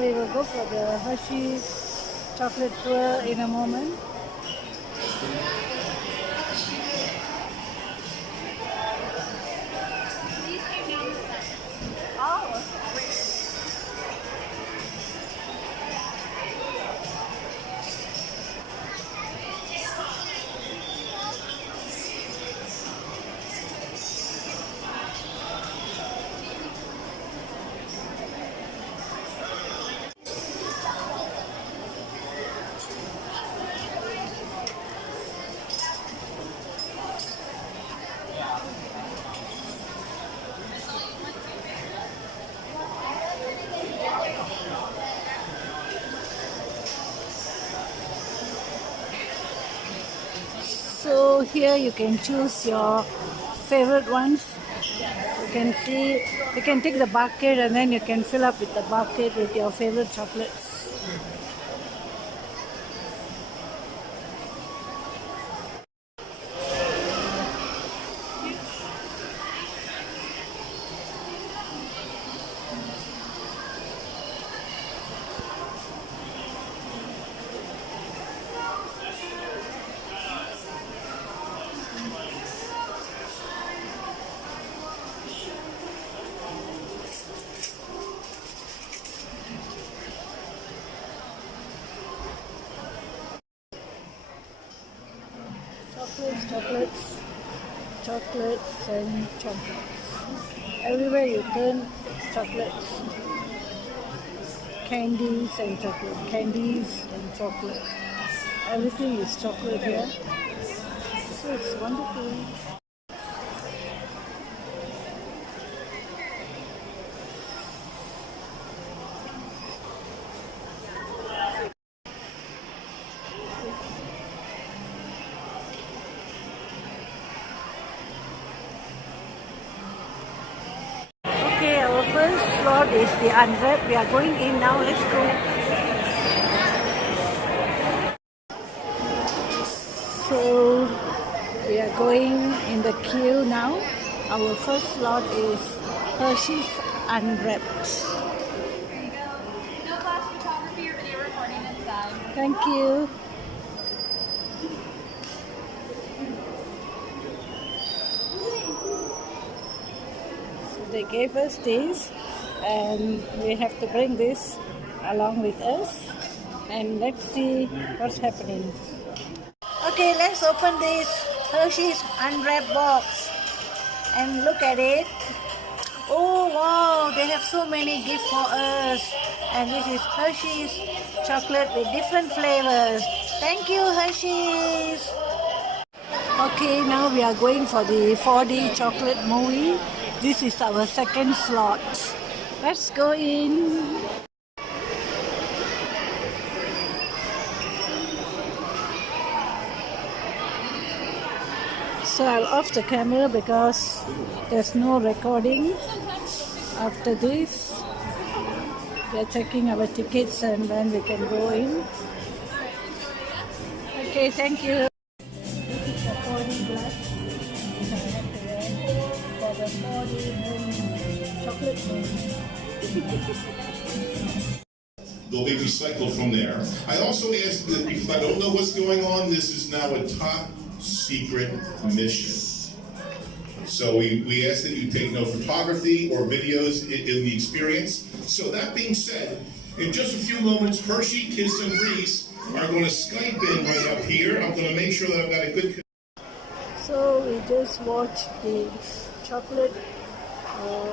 we will go for the Hershey's chocolate tour in a moment. So here you can choose your favorite ones. You can see, you can take the bucket and then you can fill up with the bucket with your favorite chocolates. Chocolates and chocolates. Everywhere you turn, chocolates. Candies and chocolate. Everything is chocolate here. So it's wonderful. First slot is the unwrap. We are going in now. Let's go. So we are going in the queue now. Our first slot is Hershey's unwrapped. There you go. No flash photography or video recording inside. Thank you. They gave us this and we have to bring this along with us, and let's see what's happening. Okay, let's open this Hershey's unwrapped box and look at it. Oh wow, they have so many gifts for us, and this is Hershey's chocolate with different flavors. Thank you, Hershey's. Okay, now we are going for the 4D chocolate movie. This is our second slot. Let's go in. So I'll off the camera because there's no recording. After this, we are checking our tickets and then we can go in. Okay, thank you. This is the 4D glass. For the 4D chocolate movie. They'll be recycled from there. I also asked that because I don't know what's going on, this is now a top secret mission. So we ask that you take no photography or videos in the experience. So that being said, in just a few moments, Hershey, Kiss, and Reese are going to Skype in right up here. I'm going to make sure that I've got a good... So we just watched the chocolate,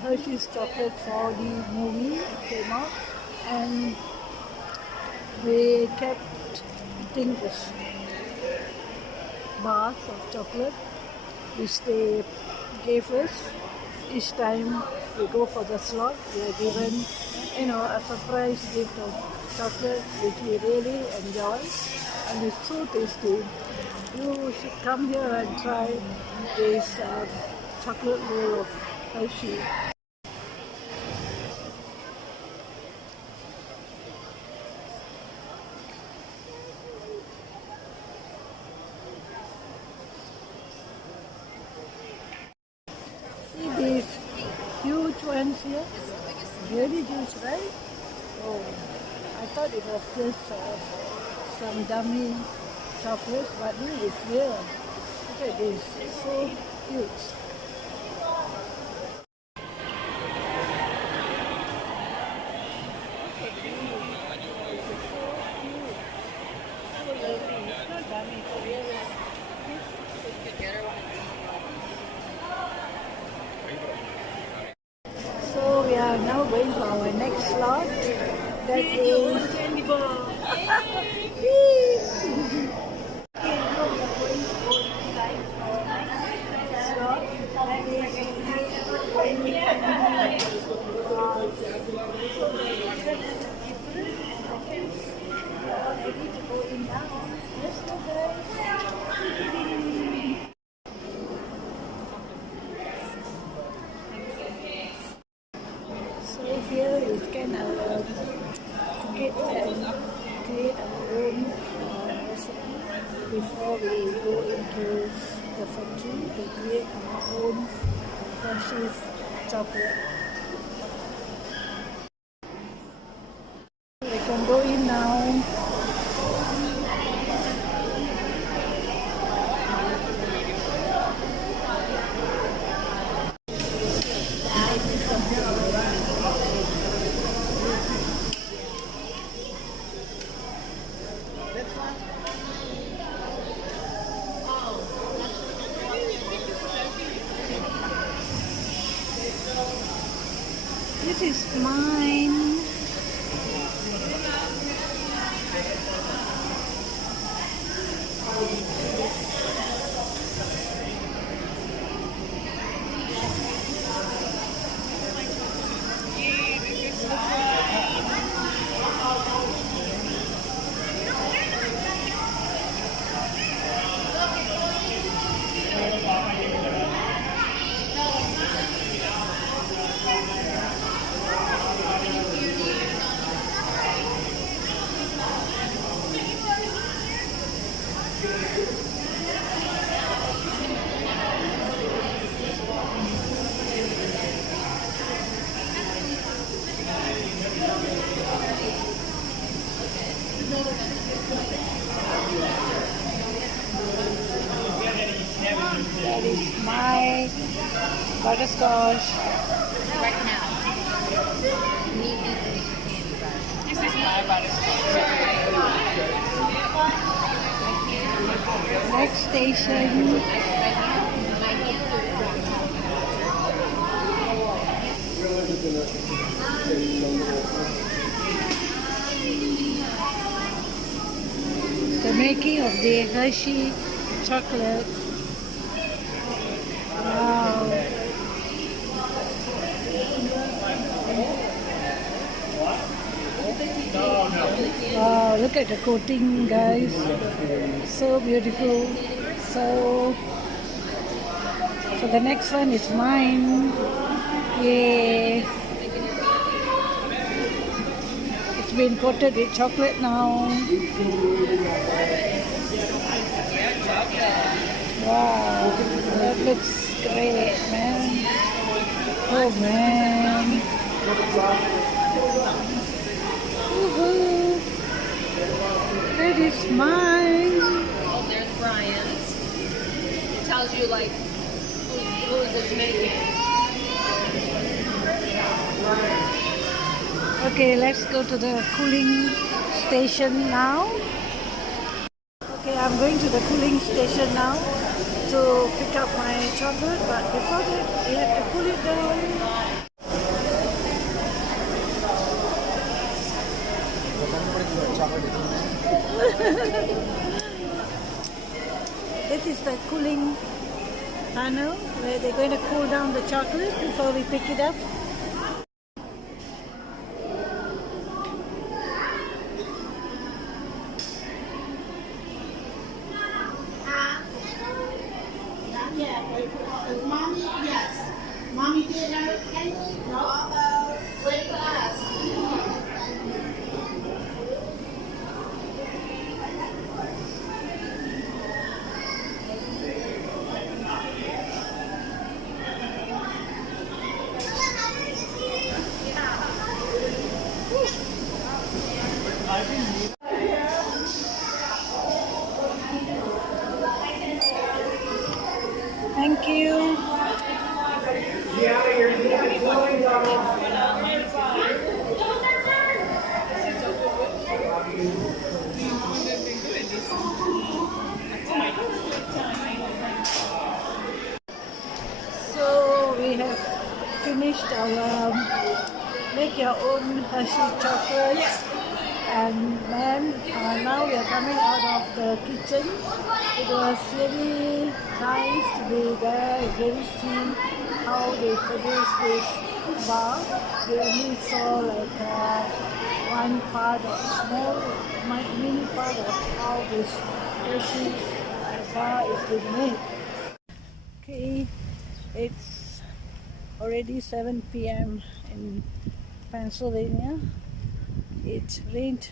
Hershey's chocolate 4D movie came out, and we kept eating this bars of chocolate which they gave us. Each time we go for the slot, we are given, a surprise gift of chocolate which we really enjoy, and it's so tasty. You should come here and try this chocolate roll of Hershey. See these huge ones here? Really huge, right? Oh. I thought it was just some dummy chocolates, but this is real. Look at this, it's so huge. So we are now going for our next slot. That is candy bar. So here you scan our tickets and create our own recipe before we go into the factory to create our own Hershey's chocolate. We can go in now. This is mine. That is my butterscotch. Right now. This is my butterscotch. Next station. The making of the Hershey chocolate. Wow. Wow, look at the coating, guys. So beautiful. So the next one is mine. Yay. It's been coated with chocolate now. Wow, that looks great, man. Oh man. Woohoo. That is mine. Oh, there's Brian's. It tells you like who's it's making. Okay, let's go to the cooling station now. Okay, I'm going to the cooling station now to pick up my chocolate, but before that, we have to cool it down. This is the cooling panel where they're going to cool down the chocolate before we pick it up. Mommy, yes. Mommy did her cake. No. Wait for us. Thank you. So we have finished our make your own Hershey chocolate, and then now we are coming out of the kitchen. It was really nice to be there, really see how they produce this bar. We only saw like one part of small, mini part of how this Hershey bar is being made. Okay, it's already 7 p.m. in Pennsylvania. It rained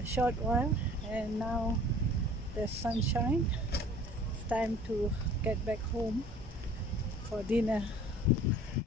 a short while and now there's sunshine. It's time to get back home for dinner.